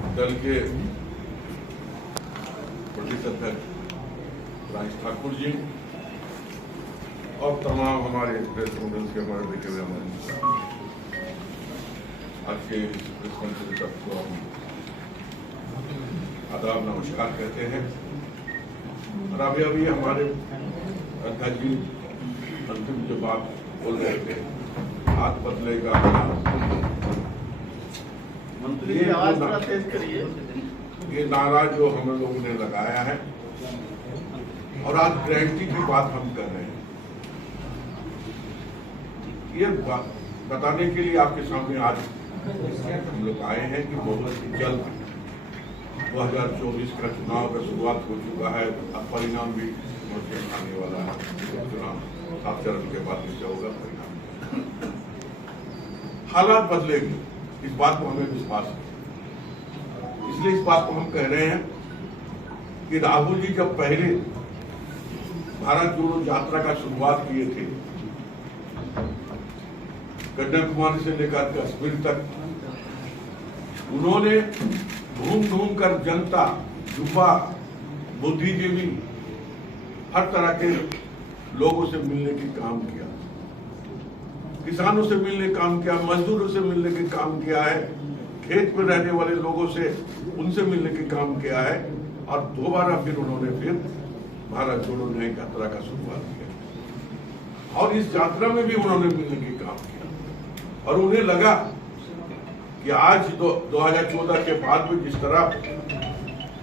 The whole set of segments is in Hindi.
दल के प्रदेश अध्यक्ष राज ठाकुर जी और तमाम हमारे प्रेस कॉन्फ्रेंस के हमारे बैठे हुए हमारे आज के प्रेस कॉन्फ्रेंस को हम आदाब नमस्कार कहते हैं। और अभी हमारे अध्यक्ष जी अंतिम जो बात बोल रहे थे, हाथ बदलेगा मंत्री की आवाज थोड़ा तेज करिए। ये नारा जो हम लोगों ने लगाया है और आज गारंटी की बात हम कर रहे हैं, ये बताने के लिए आपके सामने आज हम लोग आए हैं कि बहुत ही जल्द 2024 का चुनाव का शुरुआत हो चुका है। अब परिणाम भी आने वाला है। चुनाव 7 चरण के बाद नीचे होगा परिणाम। हालात बदलेंगे, इस बात को हमें विश्वास है। इसलिए इस बात को हम कह रहे हैं कि राहुल जी जब पहले भारत जोड़ो यात्रा का शुरुआत किए थे, कन्याकुमारी से लेकर कश्मीर तक, उन्होंने घूम घूम कर जनता, युवा, बुद्धिजीवी, हर तरह के लोगों से मिलने की काम किया, किसानों से मिलने काम किया, मजदूरों से मिलने के काम किया है, खेत में रहने वाले लोगों से उनसे मिलने के काम किया है। और दोबारा फिर उन्होंने भारत जोड़ो न्याय यात्रा का शुरुआत किया और इस यात्रा में भी उन्होंने मिलने के काम किया। और उन्हें लगा कि आज 2014 के बाद में जिस तरह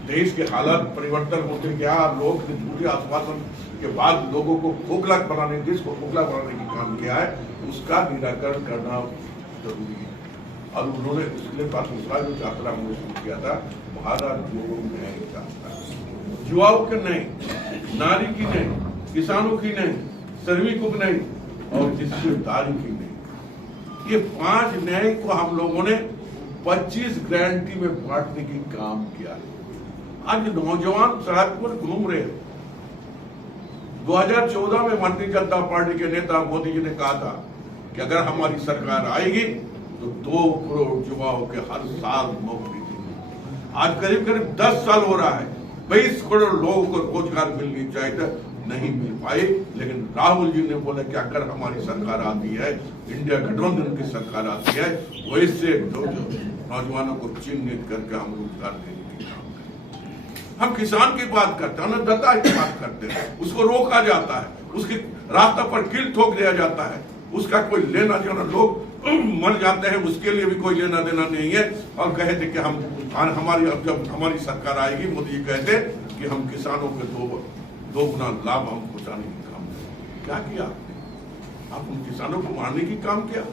देश के हालात परिवर्तन होते गया, लोग झूठे आश्वासन के बाद लोगों को खोखला बनाने, देश को खोखला बनाने का काम किया है, उसका निराकरण करना जरूरी है। और उन्होंने पिछले बार दूसरा जो यात्रा हमने शुरू किया था, भारत जोड़ो न्याय यात्रा, युवाओं के नहीं, नारी की नहीं, किसानों की नहीं, श्रमिकों की नहीं और हिस्सेदारी की नहीं, ये 5 न्याय को हम लोगों ने 25 गारंटी में बांटने की काम किया है। आज नौजवान सड़क पर घूम रहे हैं। 2014 में भारतीय जनता पार्टी के नेता मोदी जी ने कहा था कि अगर हमारी सरकार आएगी तो 2 करोड़ युवाओं के हर साल नौकरी देंगे। आज करीब करीब 10 साल हो रहा है, 22 करोड़ लोगों को रोजगार मिलनी चाहिए, नहीं मिल पाए। लेकिन राहुल जी ने बोला कि अगर हमारी सरकार आती है, इंडिया गठबंधन की सरकार आती है, वैसे नौजवानों को चिन्हित करके हम रोजगार देने की काम करें। हम किसान की बात करते हैं, अन्नदाता की बात करते हैं, उसको रोका जाता है, उसके रास्ता पर कील ठोक दिया जाता है, उसका कोई लेना देना, लोग मर जाते हैं, उसके लिए भी कोई लेना देना नहीं है। और कहे थे कि जब हमारी सरकार आएगी, मोदी जी कहते कि हम किसानों के 2 गुना लाभ हम पहुंचाने की काम करें। क्या किया आपने? आप उन किसानों को मारने की काम किया।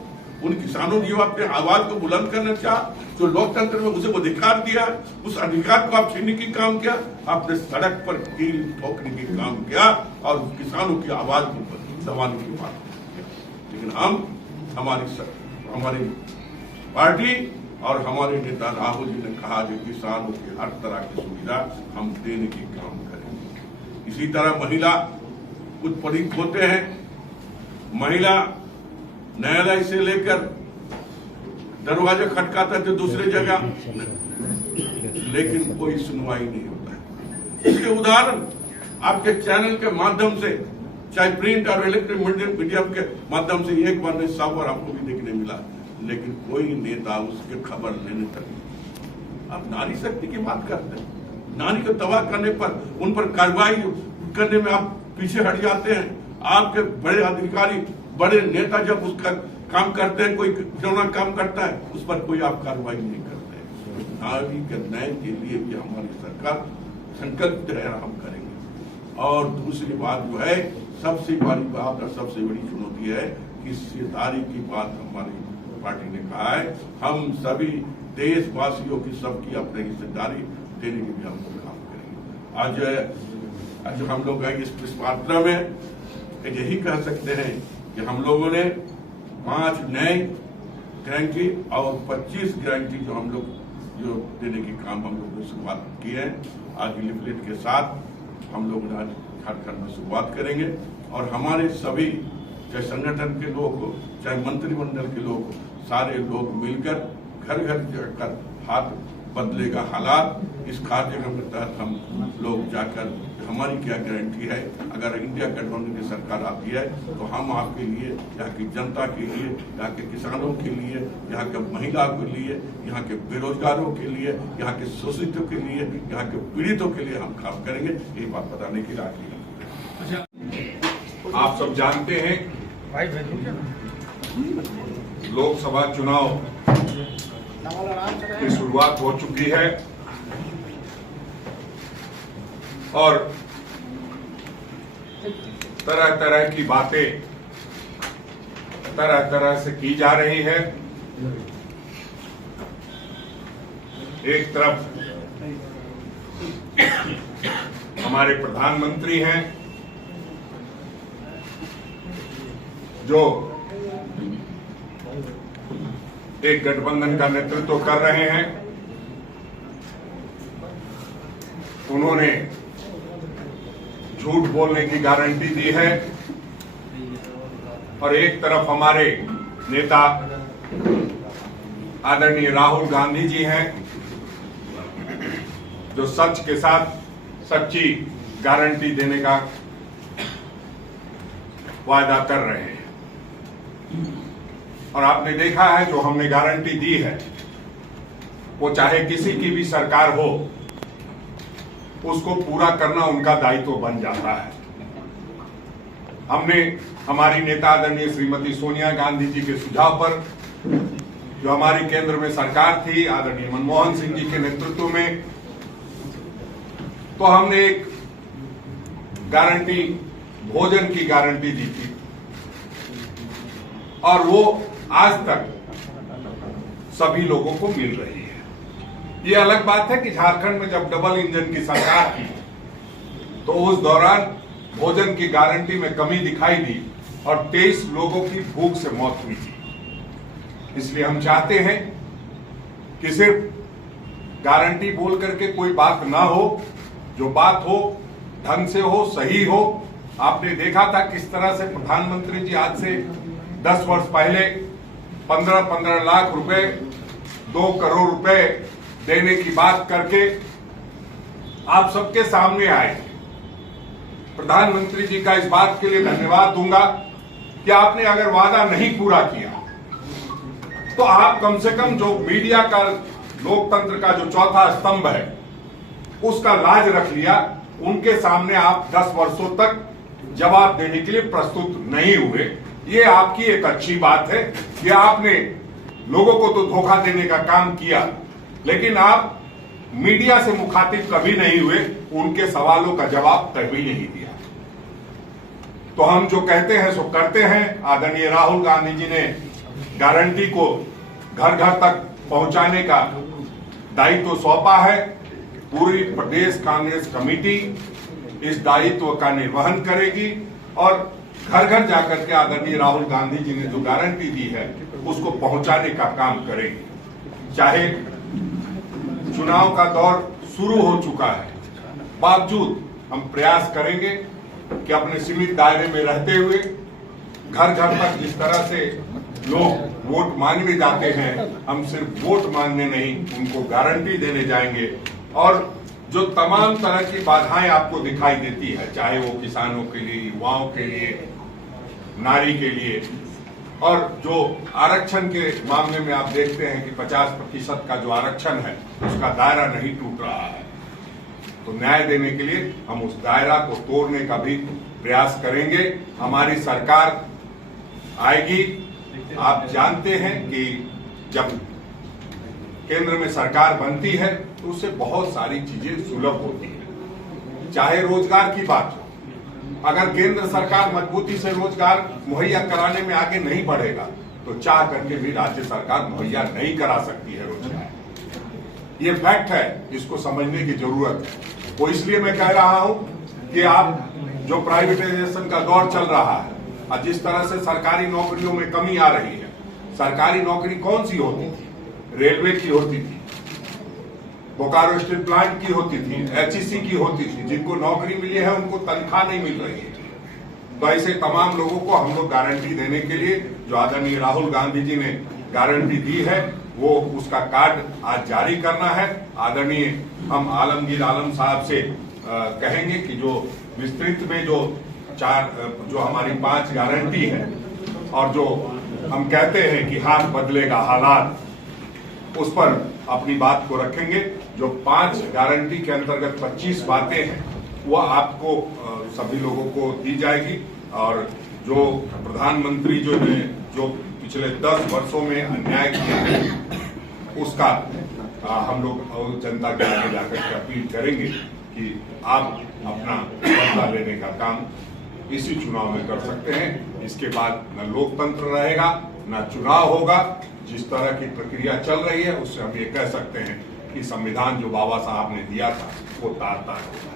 उन किसानों ने जो अपने आवाज को बुलंद करना चाहा, जो लोकतंत्र में उसे अधिकार दिया, उस अधिकार को आप छीनने की काम किया। आपने सड़क पर कील ठोकने की काम किया और किसानों की आवाज को दबाने की बात किया। लेकिन हमारी पार्टी और हमारे नेता राहुल जी ने कहा कि किसानों की हर तरह की सुविधा हम देने की काम करेंगे। इसी तरह महिला उत्पीड़ित होते हैं, महिला न्यायालय से लेकर दरवाजा खटकाता थे दूसरे जगह, लेकिन कोई सुनवाई नहीं होता है। इसके उदाहरण आपके चैनल के माध्यम से, चाहे प्रिंट और इलेक्ट्रॉनिक मीडिया के माध्यम से एक बार नहीं 100 बार आपको भी देखने मिला, लेकिन कोई नेता उसके खबर लेने तक। आप नारी शक्ति की बात करते हैं, नारी को तबाह करने पर, उन पर कार्रवाई करने में आप पीछे हट जाते हैं। आपके बड़े अधिकारी, बड़े नेता जब उसका काम करते हैं, कोई क्यों काम करता है, उस पर कोई आप कार्रवाई नहीं करते। नारी के न्याय के लिए भी हमारी सरकार संकल्पित है, हम करेंगे। और दूसरी बात जो है, सबसे बड़ी बात और सबसे बड़ी चुनौती है कि हिस्सेदारी की बात हमारी पार्टी ने कहा है। हम सभी देशवासियों की, सबकी अपनी हिस्सेदारी देने की भी हम काम करेंगे। आज हम लोग इस यात्रा में यही कह सकते हैं कि हम लोगों ने 5 नए गारंटी और 25 गारंटी जो हम लोग जो देने की काम हम लोग ने शुरुआत की है। आज लिफलेट के साथ हम लोग आज झारखंड में शुरुआत करेंगे और हमारे सभी, चाहे संगठन के लोग हो, चाहे मंत्रिमंडल के लोग हो, सारे लोग मिलकर घर घर जाकर हाथ बदलेगा हालात। इस कार्यक्रम के तहत हम लोग जाकर हमारी क्या गारंटी है, अगर इंडिया गठबंधन की सरकार आती है तो हम आपके लिए, यहाँ की जनता के लिए, यहाँ के किसानों के लिए, यहाँ के महिलाओं के लिए, यहाँ के बेरोजगारों के लिए, यहाँ के शोषितों के लिए, यहाँ के पीड़ितों के लिए हम काम करेंगे। ये बात बताने की राखी है। आप सब जानते हैं लोकसभा चुनाव की शुरुआत हो चुकी है और तरह तरह की बातें तरह तरह से की जा रही है। एक तरफ हमारे प्रधानमंत्री हैं जो एक गठबंधन का नेतृत्व कर रहे हैं। उन्होंने झूठ बोलने की गारंटी दी है और एक तरफ हमारे नेता आदरणीय राहुल गांधी जी हैं जो सच के साथ सच्ची गारंटी देने का वादा कर रहे हैं। और आपने देखा है जो हमने गारंटी दी है वो चाहे किसी की भी सरकार हो उसको पूरा करना उनका दायित्व बन जाता है। हमने हमारी नेता आदरणीय श्रीमती सोनिया गांधी जी के सुझाव पर जो हमारी केंद्र में सरकार थी आदरणीय मनमोहन सिंह जी के नेतृत्व में, तो हमने एक गारंटी भोजन की गारंटी दी थी और वो आज तक सभी लोगों को मिल रही है। ये अलग बात है कि झारखंड में जब डबल इंजन की सरकार थी तो उस दौरान भोजन की गारंटी में कमी दिखाई दी और 23 लोगों की भूख से मौत हुई थी। इसलिए हम चाहते हैं कि सिर्फ गारंटी बोल करके कोई बात ना हो, जो बात हो ढंग से हो, सही हो। आपने देखा था किस तरह से प्रधानमंत्री जी आज से 10 वर्ष पहले 15-15 लाख रुपए 2 करोड़ रुपए देने की बात करके आप सबके सामने आए। प्रधानमंत्री जी का इस बात के लिए धन्यवाद दूंगा कि आपने अगर वादा नहीं पूरा किया तो आप कम से कम जो मीडिया का, लोकतंत्र का जो चौथा स्तंभ है उसका लाज रख लिया। उनके सामने आप 10 वर्षों तक जवाब देने के लिए प्रस्तुत नहीं हुए। ये आपकी एक अच्छी बात है कि आपने लोगों को तो धोखा देने का काम किया, लेकिन आप मीडिया से मुखातिब कभी नहीं हुए, उनके सवालों का जवाब कभी नहीं दिया। तो हम जो कहते हैं सो करते हैं। आदरणीय राहुल गांधी जी ने गारंटी को घर घर तक पहुंचाने का दायित्व सौंपा है। पूरी प्रदेश कांग्रेस कमेटी इस दायित्व का निर्वहन करेगी और घर घर जाकर के आदरणीय राहुल गांधी जी ने जो गारंटी दी है उसको पहुंचाने का काम करेगी। चाहे चुनाव का दौर शुरू हो चुका है, बावजूद हम प्रयास करेंगे कि अपने सीमित दायरे में रहते हुए घर घर तक जिस तरह से लोग वोट मांगने जाते हैं, हम सिर्फ वोट मांगने नहीं, उनको गारंटी देने जाएंगे। और जो तमाम तरह की बाधाएं आपको दिखाई देती है, चाहे वो किसानों के लिए, युवाओं के लिए, नारी के लिए, और जो आरक्षण के मामले में आप देखते हैं कि 50% का जो आरक्षण है उसका दायरा नहीं टूट रहा है, तो न्याय देने के लिए हम उस दायरा को तोड़ने का भी प्रयास करेंगे। हमारी सरकार आएगी। आप जानते हैं कि जब केंद्र में सरकार बनती है तो उससे बहुत सारी चीजें सुलभ होती है। चाहे रोजगार की बात हो, अगर केंद्र सरकार मजबूती से रोजगार मुहैया कराने में आगे नहीं बढ़ेगा तो चाह करके भी राज्य सरकार मुहैया नहीं करा सकती है रोजगार। ये फैक्ट है, इसको समझने की जरूरत है। तो इसलिए मैं कह रहा हूं कि आप जो प्राइवेटाइजेशन का दौर चल रहा है और जिस तरह से सरकारी नौकरियों में कमी आ रही है, सरकारी नौकरी कौन सी होती थी? रेलवे की होती थी, बोकारो स्टील प्लांट की होती थी, एचईसी की होती थी। जिनको नौकरी मिली है उनको तनख्वाह नहीं मिल रही है। तो ऐसे तमाम लोगों को हम लोग गारंटी देने के लिए जो आदरणीय राहुल गांधी जी ने गारंटी दी है वो उसका कार्ड आज जारी करना है। आदरणीय हम आलमगीर आलम साहब से कहेंगे कि जो विस्तृत में जो हमारी 5 गारंटी है और जो हम कहते हैं कि हाथ बदलेगा हालात, उस पर अपनी बात को रखेंगे। जो 5 गारंटी के अंतर्गत 25 बातें हैं वो आपको सभी लोगों को दी जाएगी। और जो प्रधानमंत्री जो पिछले 10 वर्षों में अन्याय किया है उसका हम लोग जनता के आगे जाकर के अपील करेंगे कि आप अपना बदला लेने का काम इसी चुनाव में कर सकते हैं। इसके बाद न लोकतंत्र रहेगा न चुनाव होगा। जिस तरह की प्रक्रिया चल रही है उससे हम ये कह सकते हैं कि संविधान जो बाबा साहब ने दिया था वो तार तार होगा।